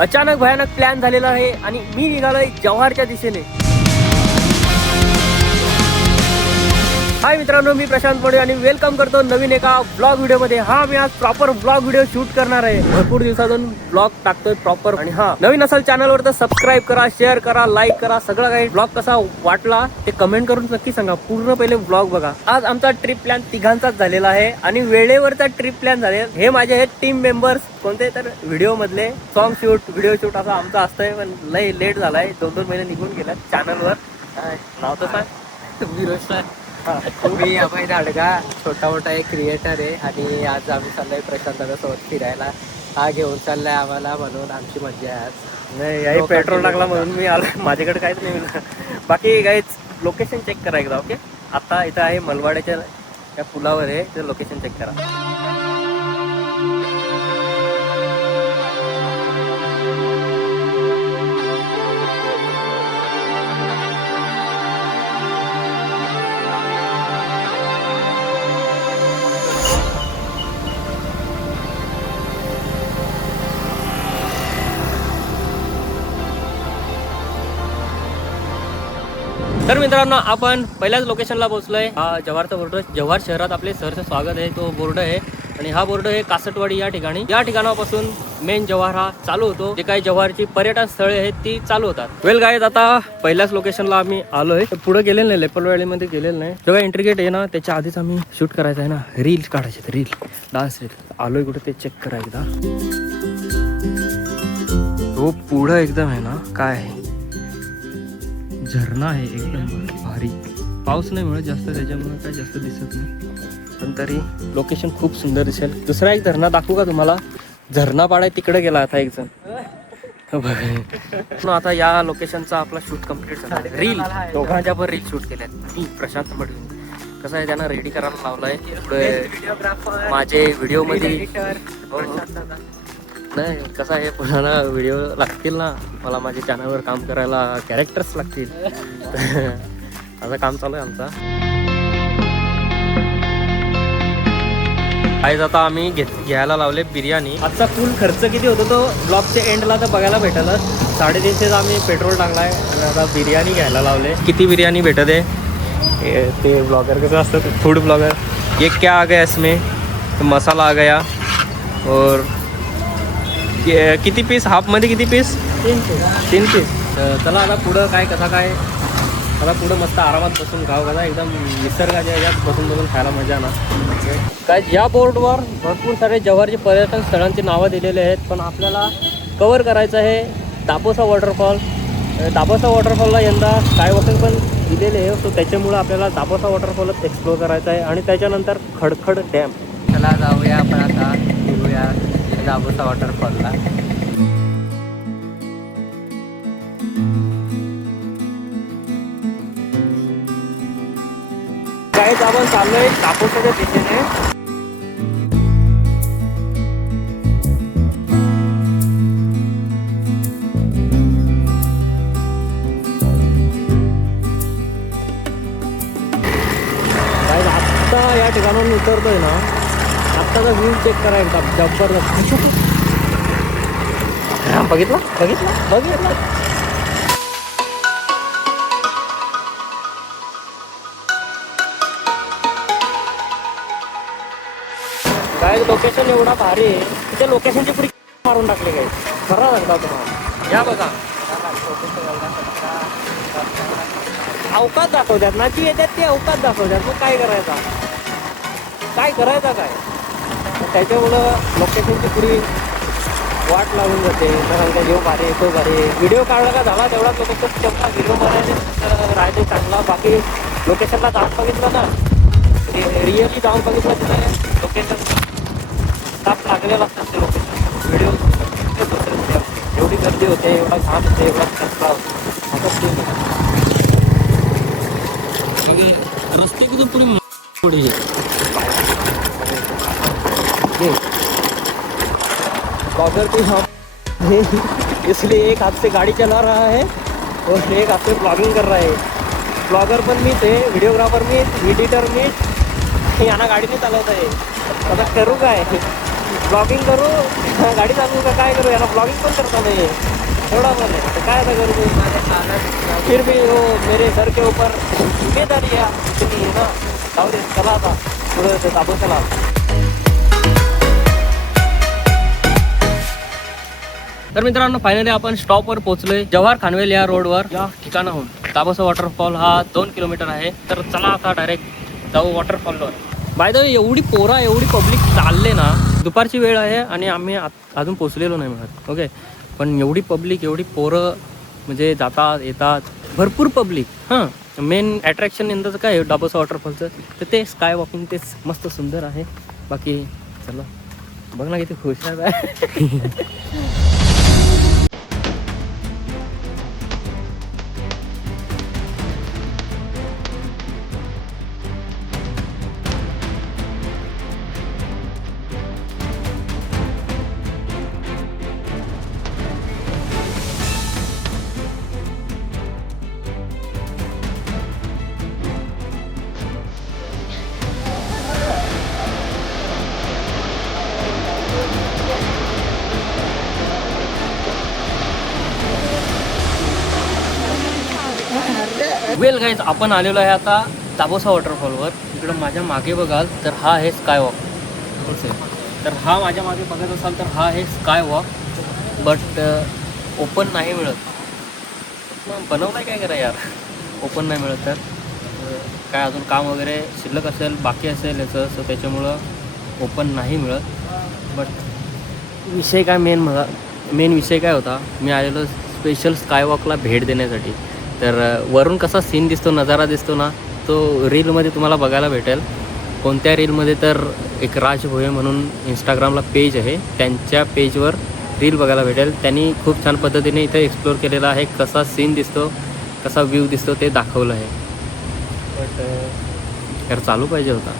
अचानक भयानक प्लॅन झालेला आहे आणि मी निघालोय जव्हारच्या दिशेने. हाय मित्रांनो, मी प्रशांत मोडे आणि वेलकम करतो नवीन एका ब्लॉग व्हिडिओमध्ये. हा, मी आज प्रॉपर ब्लॉग व्हिडिओ शूट करणार आहे. भरपूर दिवसातून ब्लॉग टाकतोय प्रॉपर. आणि हा, नवीन असाल चॅनलवर तर सबस्क्राईब करा, शेअर करा, लाईक करा. सगळं काही ब्लॉग कसा वाटला ते कमेंट करून नक्की सांगा. पूर्ण पहिले ब्लॉग बघा. आज आमचा ट्रिप प्लॅन तिघांचाच झालेला आहे आणि वेळेवरचा ट्रिप प्लॅन झाले. हे माझे हे टीम मेंबर्स कोणते तर व्हिडिओ मधले सॉन्ग शूट, व्हिडिओ शूट असं आमचं असतंय. पण लय लेट झालाय, 2-2 महिने निघून गेल्यात. चॅनलवर नाव तर सांग. विरोश मी अभय दाडगा, छोटा मोठा एक क्रिएटर आहे आणि आज आम्ही चाललोय प्रशांत दादासोबत फिरायला. हा घेऊन चाललाय आम्हाला, म्हणून आमची मज्जा आहे आज. नाही, याही पेट्रोल टाकला म्हणून मी आलो. माझ्याकडे काहीच नाही. बाकी काहीच लोकेशन चेक करा एकदा. ओके, आता इथं आहे मलवाड्याच्या त्या पुलावर आहे, ते लोकेशन चेक करा. तर मित्रांनो, आपण पहिल्याच लोकेशनला पोहोचलोय. हा जव्हारचा बोर्ड. जव्हार शहरात आपले सहर्ष स्वागत आहे, तो बोर्ड आहे. आणि हा बोर्ड आहे कासटवाडी या ठिकाणी. या ठिकाणापासून मेन जव्हार हा चालू होतो. जे काही जव्हारची पर्यटन स्थळे आहेत ती चालू होतात. वेल गाईज, आता पहिल्याच लोकेशनला आम्ही आलोय. पुढे गेलेलं नाही, लेपलवाडीमध्ये गेलेलं नाही. जेव्हा एंट्री गेट आहे ना, त्याच्या आधीच आम्ही शूट करायचं आहे ना, रील काढायचे, रील, डान्स रील. आलोय कुठे ते चेक करा एकदा. तो पुढं एकदम आहे ना, काय आहे, झरणा आहे एकदम भारी. पाऊस नाही मिळत जास्त, त्याच्यामुळे काय जास्त दिसत नाही, पण तरी लोकेशन खूप सुंदर दिसेल. दुसरा एक झरणा दाखवू का तुम्हाला? झरणा पाडाय तिकडे गेला आता एक जण. आता या लोकेशनचा आपला शूट कम्प्लीट झाला. रील दोघांच्या पण रील शूट केल्यात. मी प्रशांत पडले. कसं आहे, त्यांना रेडी करायला लावलाय. पुढे माझे व्हिडिओ मध्ये नाही, कसं आहे, पुन्हा व्हिडिओ लागतील ना मला, माझ्या चॅनलवर काम करायला कॅरेक्टर्स लागतील. असं काम चालू आहे आमचा. आज आता आम्ही घ्यायला लावले बिर्याणी. आजचा फुल खर्च किती होतो तो ब्लॉगच्या एंडला तर बघायला भेटल. 350 आम्ही पेट्रोल टाकलाय आणि आता बिर्याणी घ्यायला लावले. किती बिर्याणी भेटत आहे ते ब्लॉगर कसं असतं, फूड ब्लॉगर. ये क्या आ गया इसमें, मसाला आ गया और किती पीस, हाफमध्ये किती पीस? 3 पीस. चला आता पुढं काय, कसा काय, आता पुढं मस्त आरामात बसून खाऊ. कसा एकदम निसर्गाच्या याच्यात बसून खायला मजा ना. काय, या बोर्डवर भरपूर सारे जव्हारचे पर्यटन स्थळांची नावं दिलेले आहेत, पण आपल्याला कवर करायचं आहे दापोसा वॉटरफॉल. दापोसा वॉटरफॉलला यंदा स्काय वॉकिंग पण दिलेले आहे, सो त्याच्यामुळं आपल्याला दापोसा वॉटरफॉलच एक्सप्लोर करायचं आहे. आणि त्याच्यानंतर खडखड डॅम. चला जाऊया आपण आता, निघूया दापोसा वॉटरफॉलला. काहीच आपण चाललोय दापोसाच्या दिशेने. आत्ता या ठिकाणाहून उतरतोय ना, आत्ताचा व्ह्यू चेक करा एकदा, जबरदस्त. बघितलं बघितलं बघितलं. काय लोकेशन एवढा भारी आहे, त्या लोकेशनची पुरी मारून टाकले काय. खरं सांगता तुम्हाला, या बघा अवकाश दाखवतात ना, ती येतात ते अवकाश दाखवतात. मग काय करायचा, काय करायचा काय, त्याच्यामुळं लोकेशनची पुरी वाट लावून जाते. तर आमचा व्हिडिओ भारी येतो, भारी व्हिडिओ काढला का झाला तेवढाच लोकेशन तेवढा व्हिडिओ बनायचे राहते चांगला. बाकी लोकेशनला जाऊन बघितलं ना, रिअली जाऊन बघितलं तर लोकेशन ताप लागलेलं असतात ते लोकेशन. व्हिडिओ एवढी गर्दी होते, एवढा घाम होते, एवढा कचरा होतो. रस्ते की तो पूरी पुढे ब्लॉगर को यहाँ इसलिए एक हाथ से गाड़ी चला रहा है और एक हाथ से ब्लॉगिंग कर रहा है. ब्लॉगर पण मीच आहे, व्हिडिओग्राफर मीच, एडिटर मीच. यांना गाडी नाही चालवता आहे. आता करू काय. ब्लॉगिंग करू गाडी चालवू का काय करू, याला ब्लॉगिंग पण करता नाही एवढा पण आहे. तर काय आता करू, फिर भी हो मेरे घर के ऊपर जिम्मेदारी आहे इतनी आहे ना. जाऊ दे, चला आता पुढे दाबून चला. तर मित्रांनो फायनली आपण स्टॉपवर पोहोचलोय. जवाहर खानवेल या रोडवर या ठिकाणाहून ताबोसा वॉटरफॉल हा 2 किलोमीटर आहे. तर चला आता डायरेक्ट जाऊ वॉटरफॉलवर. बाय द वे एवढी पोरा एवढी पब्लिक चालले ना, दुपारची वेळ आहे आणि आम्ही अजून पोचलेलो नाही म्हणत. ओके, पण एवढी पब्लिक एवढी पोरं म्हणजे जातात येतात भरपूर पब्लिक. हां, मेन अट्रॅक्शन यंदाचं काय आहे ताबोसा वॉटरफॉलचं, तर ते स्काय वॉकिंग तेच मस्त सुंदर आहे. बाकी चला बघ ना किती खुश आहे. वेल गाईज, आपण आलेलो आहे आता ताबोसा वॉटरफॉलवर. इकडं माझ्या मागे बघाल तर हा आहे स्काय वॉक. तर हा माझ्या मागे बघत असाल तर हा आहे स्काय वॉक, बट ओपन नाही मिळत. बनवलाय काय करा यार, ओपन नाही मिळत. तर काय अजून काम वगैरे शिल्लक असेल बाकी असेल याचं, सो त्याच्यामुळं ओपन नाही मिळत. बट विषय काय मेन विषय काय होता, मी आलेलो स्पेशल स्काय वॉकला भेट देण्यासाठी. तर वरून कसा सीन दिसतो, नजारा दिसतो ना, तो रीलमध्ये तुम्हाला बघायला भेटेल. कोणत्या रीलमध्ये तर एक राज भोये म्हणून इंस्टाग्रामला पेज आहे, त्यांच्या पेजवर रील बघायला भेटेल. त्यांनी खूप छान पद्धतीने इथे एक्सप्लोअर केलेला आहे. कसा सीन दिसतो, कसा व्ह्यू दिसतो ते दाखवलं आहे. बट यार चालू पाहिजे होता.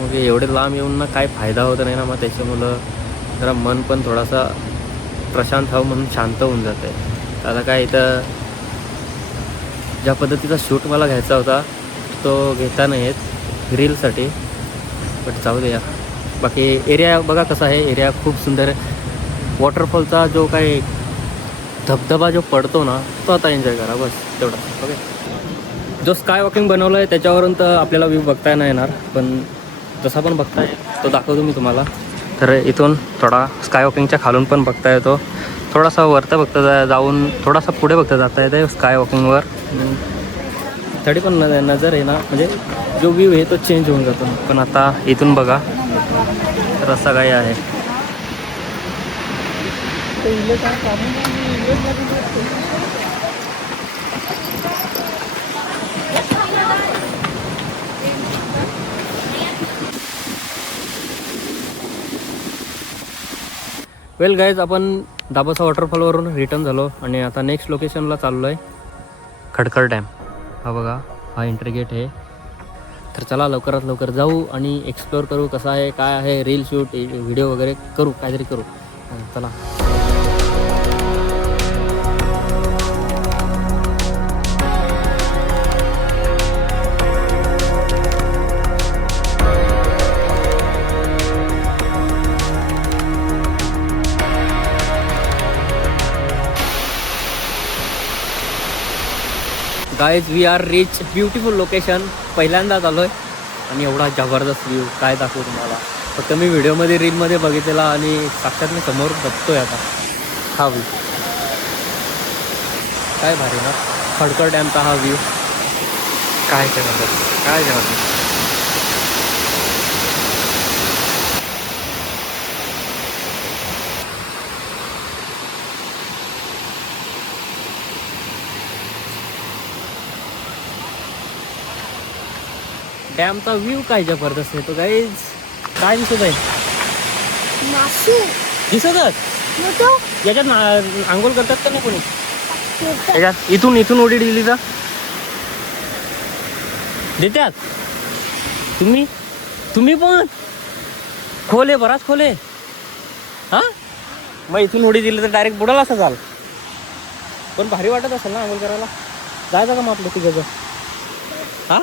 मग एवढे लांब येऊन ना काय फायदा होता नाही ना, मग त्याच्यामुळं जरा मन पण थोडासा प्रशांत हवं म्हणून शांत होऊन जातं आहे. आता काय इथं ज्या पद्धतीचा शूट मला घ्यायचा होता तो घेता नाही येत रीलसाठी, बट जाऊ दे यार. बाकी एरिया बघा कसा आहे, एरिया खूप सुंदर आहे. वॉटरफॉलचा जो काही धबधबा जो पडतो ना, तो आता एन्जॉय करा बस तेवढा. ओके, जो स्काय वॉकिंग बनवलं आहे त्याच्यावरून तर आपल्याला व्ह्यू बघता नाही येणार, पण जसा पण बघता येईल तो दाखवतो मी तुम्हाला. तर इथून थोडा स्काय वॉकिंगच्या खालून पण बघता येतो. थोडासा वरतं बघता जाऊन थोडासा पुढे बघता जाता येतं स्काय वॉकिंगवर. तरी पण नजर आहे ना, म्हणजे जो व्ह्यू आहे तो चेंज होऊन जातो. पण आता इथून बघा तर असं काही आहे. वेल गाईज, आपण ताबोसा वॉटरफॉलवरून रिटर्न झालो आणि आता नेक्स्ट लोकेशनला चाललो आहे, खडकर डॅम. हा बघा, हा एंट्री गेट आहे. तर चला लवकरात लवकर जाऊ आणि एक्सप्लोअर करू कसं आहे काय आहे. रील शूट व्हिडिओ वगैरे करू, काहीतरी करू. चला. Guys, we are reach beautiful location. पहिल्यांदाच आलो आहे आणि एवढा जबरदस्त व्ह्यू काय दाखवू तुम्हाला. फक्त मी व्हिडिओमध्ये रीलमध्ये बघितलेला आणि साक्षात मी समोर बघतोय आता हा व्ह्यू. काय भारी ना, खडकर डॅमचा हा व्ह्यू. काय काय डॅमचा व्ह्यू काय जबरदस्त आहे तो गाईज. काय दिसत आहे, दिसतच याच्यात आंघोळ करतात का नाही कोणी याच्यात. इथून उडी दिली तर देतात. तुम्ही पण खोले बराच खोले. हा, मग इथून उडी दिली तर डायरेक्ट बुडाल असं चाल. पण भारी वाटत असेल ना आंघोळ करायला. जायचं का मग आपलं तिघं? हा,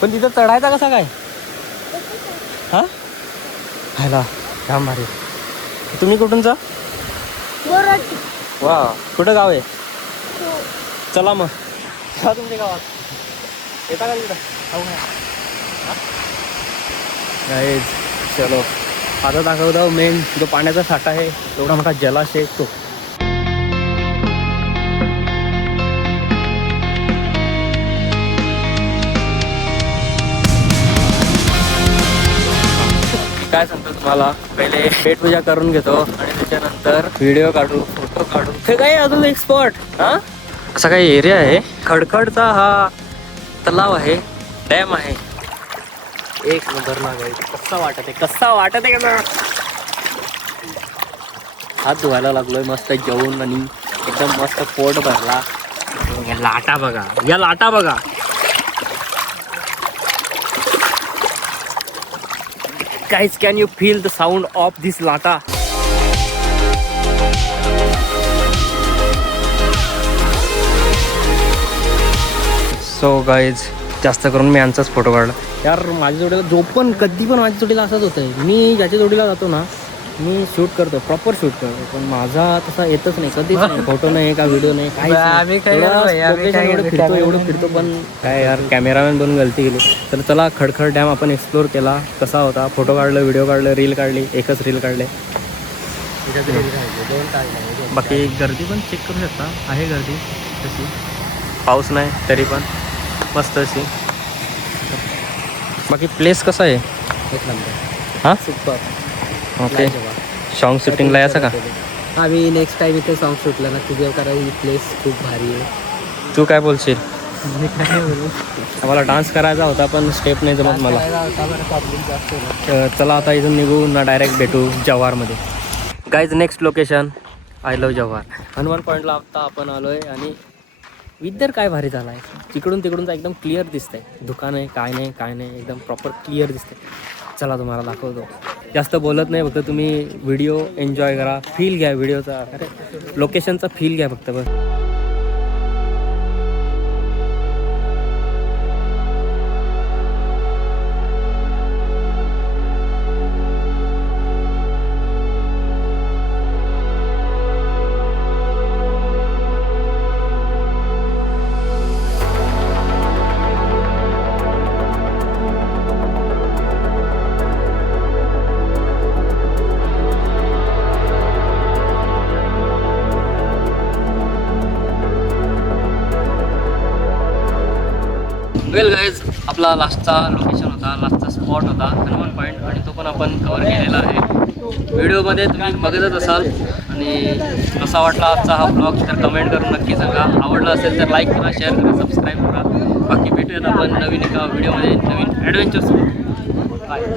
पण तिथं चढायचा कसा काय? हा, खायला जाम भारी. तुम्ही कुठूनचा? वा, कुठं गाव आहे? चला मग चला तुमच्या गावात येता का तिकडं? गाईज चलो आता दाखवतो मेन जो पाण्याचा साठा आहे, एवढा मोठा जलाशय तो. काय सांगतो तुम्हाला, पहिले पेट पूजा करून घेतो आणि त्याच्यानंतर व्हिडिओ काढू, फोटो काढू. हे काय अजून एक स्पॉट, हा असा काही एरिया आहे. खडखडचा हा तलाव आहे, डॅम आहे. एक नंबर ना गाईज. कसा वाटत आहे, कसा वाटत आहे का? हात धुवायला लागलोय मस्त जेवून आणि एकदम मस्त पोट भरला. या लाटा बघा, या लाटा बघा. Guys, can you feel the sound of this lata? So guys, जास्त करून मी यांचाच फोटो काढला. यार माझ्या जोडीला जो पण कधी पण माझ्या जोडीला असंच होतं आहे. मी ज्याच्या जोडीला जातो ना, मी शूट करतो, प्रॉपर शूट करतो, पण माझा तसा येतच नाही कधीच नाही. फोटो नाही का व्हिडिओ नाही, एवढं फिरतो पण काय यार, कॅमेरामॅन बनून गलती केली. तर चला खडखड डॅम आपण एक्सप्लोर केला, कसा होता, फोटो काढलं, व्हिडिओ काढलं, रील काढली, एकच रील काढले. बाकी गर्दी पण चेक करू शकता, आहे गर्दी तशी, पाऊस नाही तरी पण मस्त अशी. बाकी प्लेस कसा आहे? एक नंबर, हां सुपर. ओके, सॉन्ग शूटिंगला यायचं का? आम्ही नेक्स्ट टाइम इथे सॉन्ग शूटला ना तुझ्या, कारण ही प्लेस खूप भारी आहे. तू काय बोलशील? मी काय बोलू, आम्हाला डान्स करायचा होता पण स्टेप नाही जमत मला. पब्लिक जास्त आहे. चला आता इथून निघू ना, डायरेक्ट भेटू जव्हारमध्ये. Guys next location I love Jawhar. Hanuman पॉईंटला आता आपण आलो आहे आणि विदर काय भारी झाला आहे. तिकडून तिकडूनचा एकदम क्लिअर दिसतंय, दुकान आहे काय नाही काय नाही, एकदम प्रॉपर क्लिअर दिसतंय. चला तुम्हाला दाखवतो. जास्त बोलत नाही, फक्त तुम्ही व्हिडिओ एन्जॉय करा, फील घ्या व्हिडिओचा, अरे लोकेशनचा फील घ्या फक्त बस. वेल गाईज, आपला लास्टचा लोकेशन होता, लास्टचा स्पॉट होता हनुमान पॉईंट, आणि तो पण आपण कवर केलेला आहे. व्हिडिओमध्ये तुम्ही बघतच असाल. आणि कसा वाटला आजचा हा ब्लॉग तर कमेंट करून नक्की सांगा. आवडला असेल तर लाईक करा, शेअर करा, सबस्क्राईब करा. बाकी भेटूयात आपण नवीन एका व्हिडिओमध्ये, नवीन ॲडव्हेंचर्स. बाय.